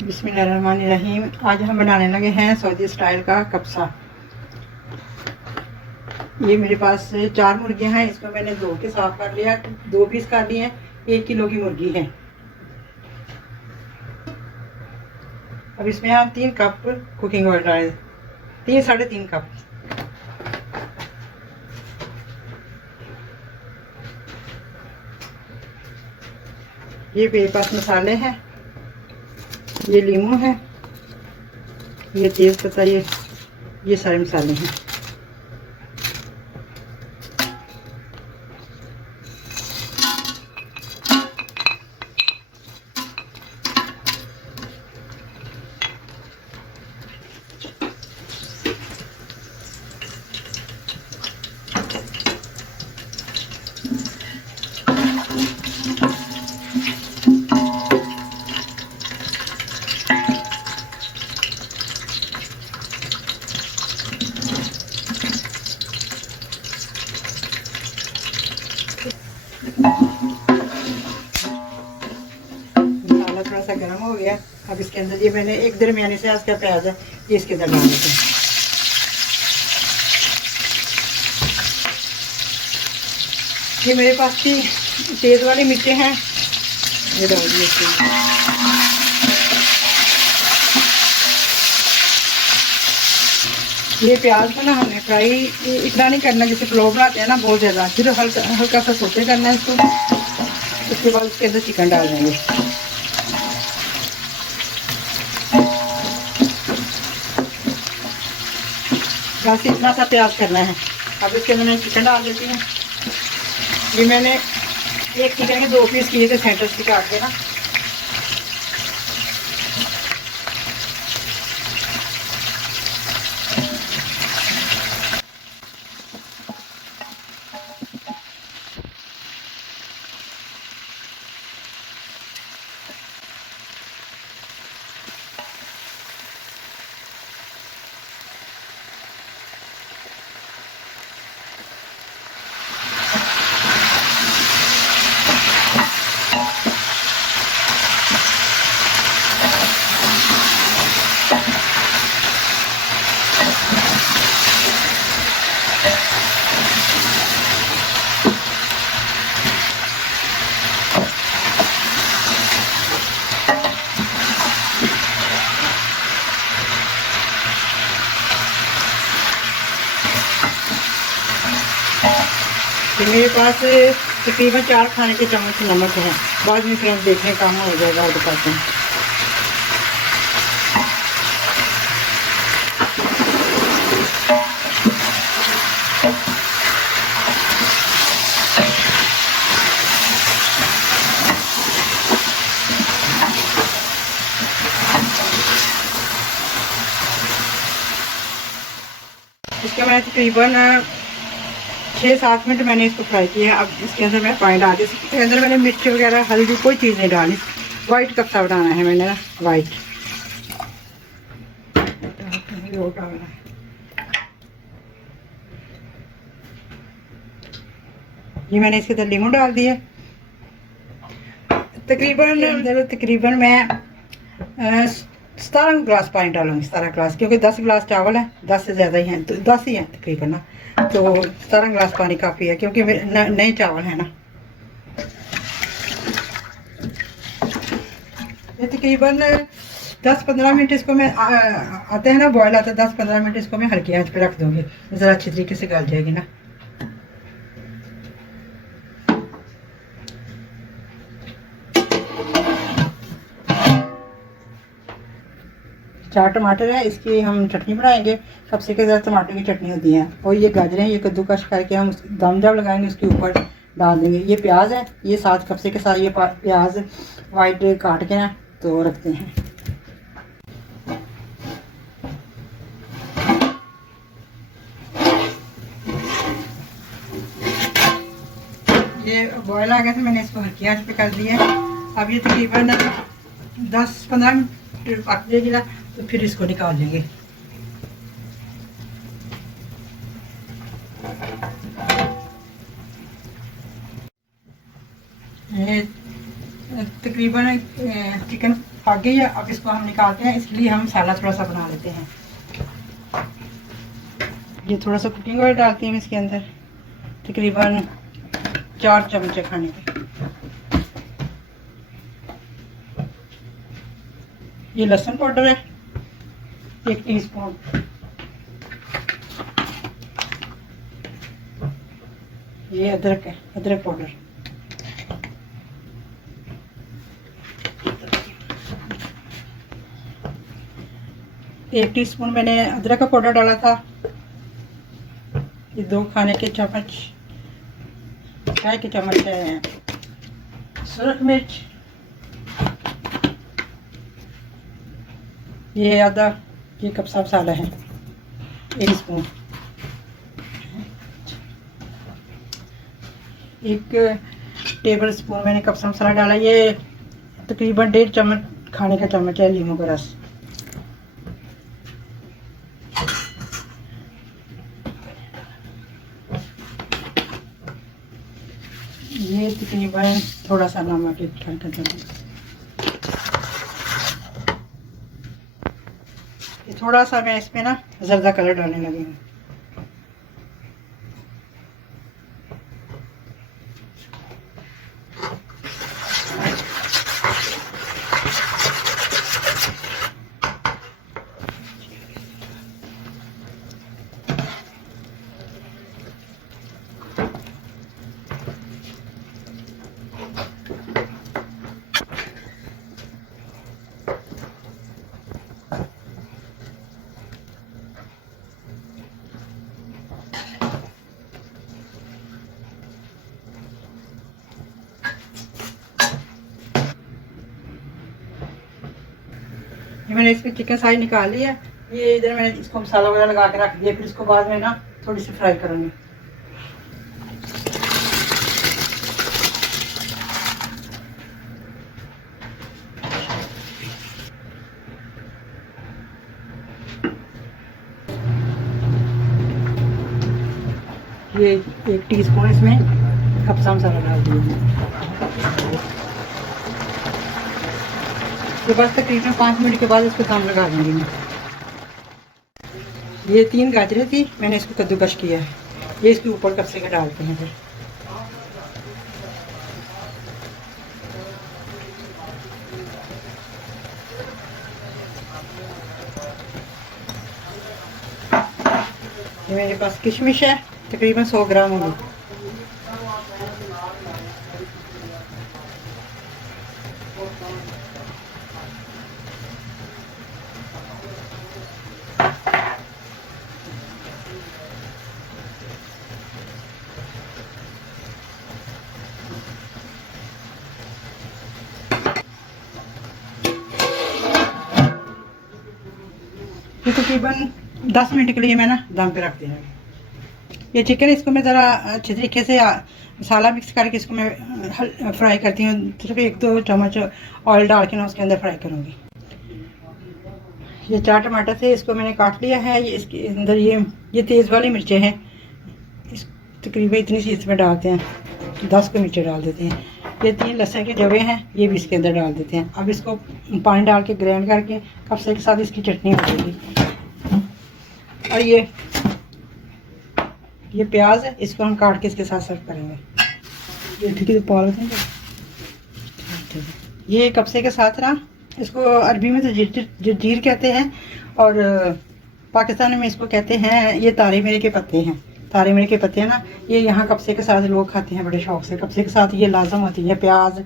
बिस्मिल्लाहिर्रहमानिर्रहीम। आज हम बनाने लगे हैं सऊदी स्टाइल का कब्सा। ये मेरे पास 4 मुर्गियां हैं, इसको मैंने धो के साफ कर लिया, 2 पीस कर लिए हैं। 1 किलो की मुर्गी है। अब इसमें हम 3 कप कुकिंग ऑयल डालें, 3-3.5 कप। ये मेरे पास मसाले हैं, ये लीमू है, ये तेज पत्ता, ये सारे मसाले हैं। मसाला थोड़ा सा गर्म हो गया। अब इसके अंदर ये मैंने एक दरमियानी साइज का प्याज है, ये इसके अंदर डाल देते हैं। ये मेरे पास की तेज वाली मिर्चें हैं, ये डाल दिए इसके अंदर। ये प्याज को ना हमने फ्राई इतना नहीं करना जैसे पुलाव बनाते हैं ना, बहुत ज़्यादा, सिर्फ हल्का सा सोते करना है इसको। उसके बाद उसके अंदर चिकन डाल देंगे। बस इतना सा प्याज करना है। अब इसके अंदर मैं चिकन डाल देती हूँ। ये मैंने एक चिकन के 2 पीस किए थे सेंटर से काट के ना। मेरे पास तकरीबन 4 खाने के चम्मच नमक है। बाद में फ्रेंड्स देखने काम हो जाएगा और दिखाते हैं। इसके मैंने तकरीबन 6-7 मिनट मैंने इसको फ्राई किया है। अब इसके अंदर मैं पानी डाल दी। इसके अंदर मैंने मिर्च वगैरह हल्दी कोई चीज़ नहीं डाली। वाइट कब्सा बनाना है मैंने ना, वाइट। ये मैंने इसके अंदर लीमू डाल दिया। तकरीबन मैं 17 गिलास पानी डालूंगी, 17 गिलास, क्योंकि 10 गिलास चावल है, 10 से ज़्यादा ही हैं, तो 10 ही हैं तकरीबन ना। तो 17 गिलास पानी काफ़ी है, क्योंकि नए चावल है ना। ये तकरीबन 10-15 मिनट इसको मैं आते हैं ना बॉयल आता है, 10-15 मिनट इसको मैं हल्की आंच पे रख दूँगी, ज़रा अच्छी तरीके से गल जाएगी ना। चार टमाटर है, इसकी हम चटनी बनाएंगे। कब्से के साथ टमाटर की चटनी होती है। और ये गाजरें हैं, ये कद्दूकश करके हम दम जब लगाएंगे उसके ऊपर डाल देंगे। ये प्याज है, ये साथ कब्से के साथ ये प्याज वाइट काट के ना तो रखते हैं। ये बॉयल आ गया तो मैंने इसको हल्की आंच पे कर दिया है। अब ये तकरीबन 10-15 मिनट पक जाएगी ना, तो फिर इसको निकाल लेंगे। तकरीबन चिकन पक गई है। अब इसको हम निकालते हैं, इसके लिए हम मसाला थोड़ा सा बना लेते हैं। ये थोड़ा सा कुकिंग ऑयल डालती हूँ इसके अंदर, तकरीबन 4 चमचे खाने के। ये लहसुन पाउडर है 1 टीस्पून। ये अदरक है, अदरक पाउडर। एक टीस्पून मैंने अदरक का पाउडर डाला था। ये 2 खाने के चम्मच, चाय के चम्मच है सुरख मिर्च। ये आधा ये कब्सा मसाला है 1 स्पून। 1 टेबल स्पून मैंने कब्सा मसाला डाला। ये तकरीबन 1.5 चम्मच खाने का चम्मच है लीमू का रस। ये तकरीबन थोड़ा सा नमक 1 खाने का चम्मच। थोड़ा सा मैं इसमें ना जर्दा कलर डालने लगी हूँ। ये मैंने इसकी चिकन सारी निकाल ली है। ये इधर मैंने इसको मसाला वगैरह लगा के रख दिया। फिर इसको बाद में ना थोड़ी सी फ्राई करूँगी। ये 1 टीस्पून इसमें कब्सा मसाला डाल दिया। ये बस तकरीबन 5 मिनट के बाद इसको दम लगा दूंगी मैं। ये 3 गाजरें थी, मैंने इसको कद्दूकश किया है। ये इसके ऊपर कब्से के डालते हैं। फिर ये मेरे पास किशमिश है, तकरीबन 100 ग्राम होगी। ये तकरीबन 10 मिनट के लिए मैं ना दम पे रख देना। ये चिकन इसको मैं ज़रा अच्छे तरीके से मसाला मिक्स करके इसको मैं फ्राई करती हूँ। सिर्फ 1-2 चम्मच ऑयल डाल के ना उसके अंदर फ्राई करूँगी। ये 4 टमाटर थे, इसको मैंने काट लिया है। ये इसके अंदर ये तेज़ वाली मिर्चें हैं, इस तकरीबन इतनी सी इसमें डालते हैं। 10 को मिर्चें डाल देते हैं। ये 3 लहसुन के जवे हैं, ये भी इसके अंदर डाल देते हैं। अब इसको पानी डाल के ग्राइंड करके कब्से के साथ इसकी चटनी हो जाएगी। और ये प्याज है, इसको हम काट के इसके साथ सर्व करेंगे। ये ठीक है, पॉलिथीन ये कब्से के साथ ना, इसको अरबी में तो जर्जीर कहते हैं और पाकिस्तान में इसको कहते हैं, ये तारे मेरे के पत्ते हैं। तारे मेरे के पत्ते हैं ना, ये यहाँ कब्से के साथ लोग खाते हैं बड़े शौक से। कब्से के साथ ये लाजम होती है, प्याज,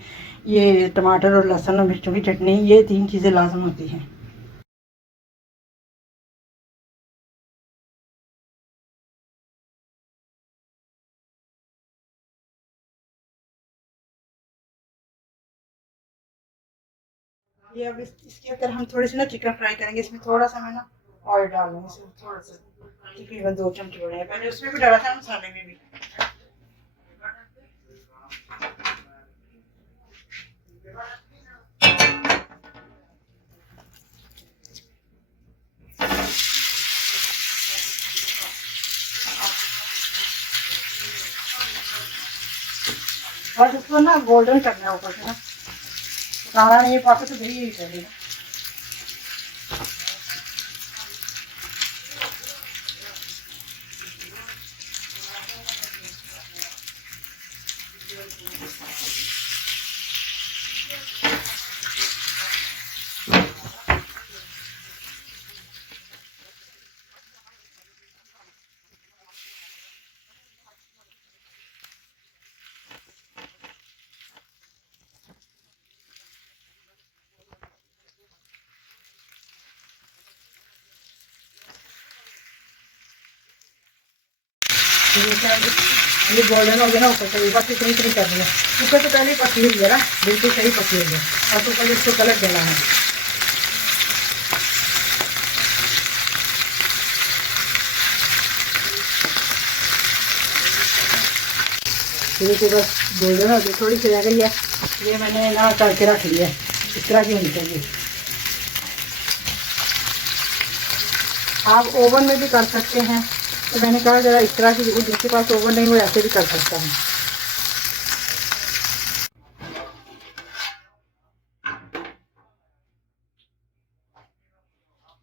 ये टमाटर और लहसुन और मिर्चों की चटनी, ये 3 चीज़ें लाजम होती हैं। ये अब इसके अंदर हम थोड़ी सी ना चिकन फ्राई करेंगे। इसमें थोड़ा सा मैं ना ऑयल डाल लूँगी, इसमें थोड़ा सा, तकरीबन 2 चमचे बड़े हैं। पहले उसमें भी डाला था मसाले में भी। और इसको ना गोल्डन करना है ऊपर से ना। काला नहीं पक तो गई चाहिए। ये गोल्डन हो गया ना ऊपर से, बस इतनी इतनी करनी है। ऊपर तो पहले पकी हुई है ना, बिल्कुल सही पकी हुई है, और ऊपर इसको कलर देना है। ये बस गोल्डन हो गई, थोड़ी सी रह गई है, ये मैंने ना करके रख लिया है, इस तरह की होनी चाहिए। आप ओवन में भी कर सकते हैं, तो मैंने कहा जरा इस तरह की, जिसके पास ओवन नहीं वो ऐसे भी कर सकता है।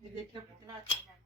ये देखिए कितना अच्छा है।